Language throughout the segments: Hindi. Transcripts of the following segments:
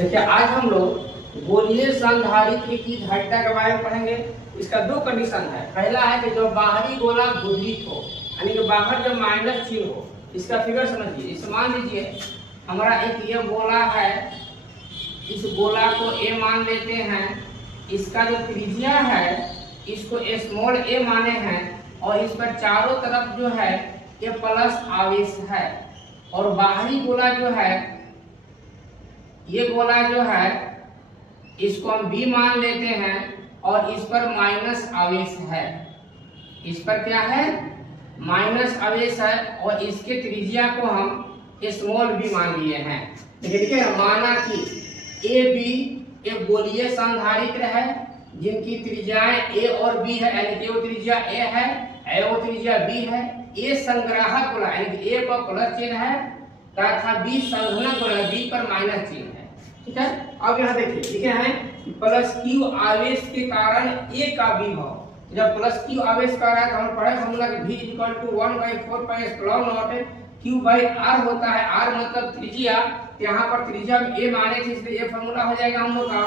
देखिए आज हम लोग गोलीय संधारित्र की धारिता के बारे में पढ़ेंगे। इसका दो कंडीशन है। पहला है कि जो बाहरी गोला भूवित हो, यानी कि बाहर जो माइनस चिन्ह हो। इसका फिगर समझिए। इस मान लीजिए हमारा एक ये गोला है, इस गोला को ए मान लेते हैं। इसका जो त्रिज्या है इसको स्मॉल ए माने हैं और इस पर चारों तरफ जो है ये प्लस आवेश है। और बाहरी गोला जो है, ये गोला जो है इसको हम बी मान लेते हैं और इस पर माइनस आवेश है। इस पर क्या है? माइनस आवेश है और इसके त्रिज्या को हम स्मॉल बी मान लिए हैं। देखिए माना कि ए बी एक गोलीय संधारित्र है जिनकी त्रिज्याएं ए और बी है, यानी कि वो त्रिज्या ए है, वो त्रिज्या बी है। ए संग्राहक गोला यानी कि ए पर प्लस चिन्ह है तथा बी संघनक गोला बी पर माइनस चिन्ह है। ठीक है। अब यहाँ देखिए लिखे हैं कि प्लस क्यू आवेश के कारण ए का विभव। जब प्लस क्यू आवेश का है तो हम पढ़े फॉर्मूला कि v equal to 1/4 pi epsilon naught q by r होता है। r मतलब त्रिज्या, यहाँ पर त्रिज्या में a माने थे इसलिए ये फॉर्मूला हो जाएगा हम लोग का।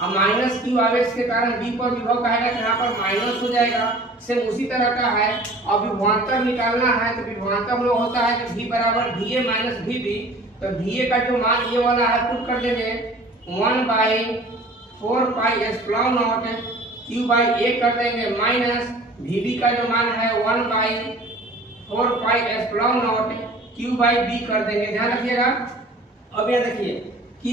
अब माइनस क्यू आवेश के कारण b पर विभव कहेगा तो यहाँ पर माइनस हो जाएगा। सेम उसी तरह का है। अब विभवांतर निकालना है तो विभवांतर हम लोग होता है कि v बराबर va माइनस vb। तो va का जो मान ये वाला है पुट कर देंगे 1/4 pi epsilon naught q by a कर देंगे माइनस vb का जो मान है 1/4 pi epsilon naught q by b कर देंगे। ध्यान रखिएगा। अब ये देखिए q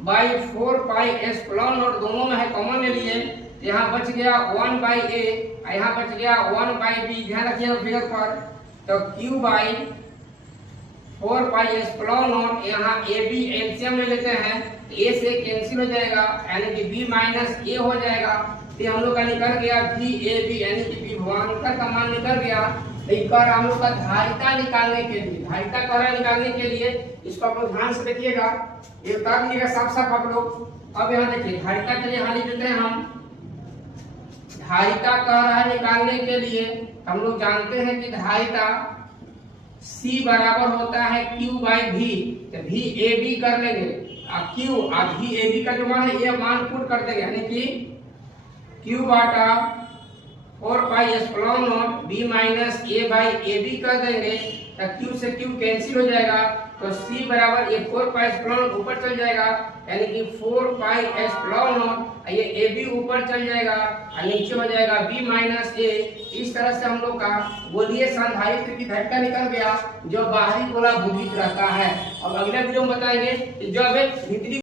by 4 pi epsilon not दोनों में है, कॉमन ले लिए। यहाँ बच गया 1/a, यहाँ बच गया 1/b। ध्यान रखिएगा फिगर पर। तो q by 4 pi epsilon not, यहाँ a b एलसीएम ले लेते हैं, a से कैंसिल हो जाएगा यानी कि b माइनस a हो जाएगा। तो हम लोग का निकल गया v a b यानी कि विभवांतर का मान निकल गया। एक बार हम लोग का धारिता निकालने के लिए, धारिता करा निकालने के लिए इसको आप लोग ध्यान से देखिएगा, ये उतार लीजिएगा साफ साफ आप लोग। अब यहाँ देखिए धारिता के लिए यहाँ लिख देते हैं हम। धारिता करा निकालने के लिए हम लोग जानते हैं कि धारिता C बराबर होता है Q बाई V। तो V A B कर लेंगे, Q V A B का जो मान है ये मान पुट कर देंगे, यानी कि Q Bata 4 pi epsilon not b minus a by a b कर देंगे। तो q से q कैंसिल हो जाएगा तो c बराबर ये 4 पाई एप्सिलॉन नॉट ऊपर चल जाएगा, यानी कि 4 पाई एप्सिलॉन नॉट ये a b ऊपर चल जाएगा और नीचे हो जाएगा b माइनस a। इस तरह से हम लोग का गोलीय संधारित्र की धारिता निकल गया जो बाहरी गोला भूवित रहता है। अब अगले वीडियो में बताएंगे कि जब एक भीतरी